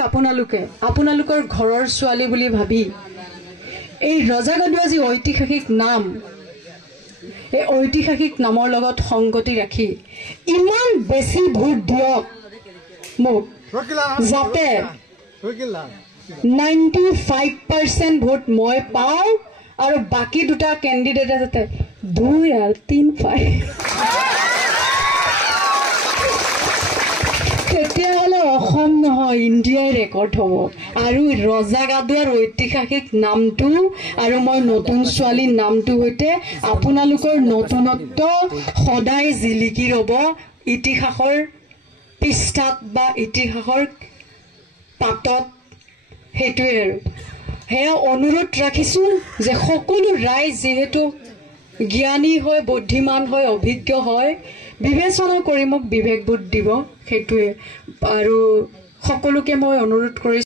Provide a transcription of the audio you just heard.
আপোনালোকৰ ঘৰৰ ছোৱালী বুলি ভাবি এই ৰজাগাদুৱা যি ঐতিহাসিক নাম এই ঐতিহাসিক নামৰ লগত সংগতি ৰাখি ইমান বেছি ভোট দিয়ক মোক যাতে 95% ভোট মই পাওঁ আৰু বাকি দুটা ক্যান্ডিডেটে যাতে 2 আৰু 3 পায় তেতিয়াহ'লে অসম নহয় ইণ্ডিয়াৰ ৰেকৰ্ড হ'ব আৰু ৰজাগাদুৱাৰ ঐতিহাসিক নামটো আৰু মই নতুন ছোৱালীৰ নামটো হৈতে আপোনালোকৰ নতুনত্ব সদায় জিলিকি ৰব ইতিহাসৰ পৃষ্ঠাত বা ইতিহাসৰ পাতত হেতুৱে আৰু হেয়া অনুৰোধ ৰাখিছো যে সকলো ৰাইজ যেহেতু জ্ঞানী হয় বুদ্ধিমান হয় অভিজ্ঞ হয় বিবেচনা কৰি মোক বিবেক বুদ্ধি দিব হেতুৱে আৰু সকলোকে মই অনুৰোধ কৰিছো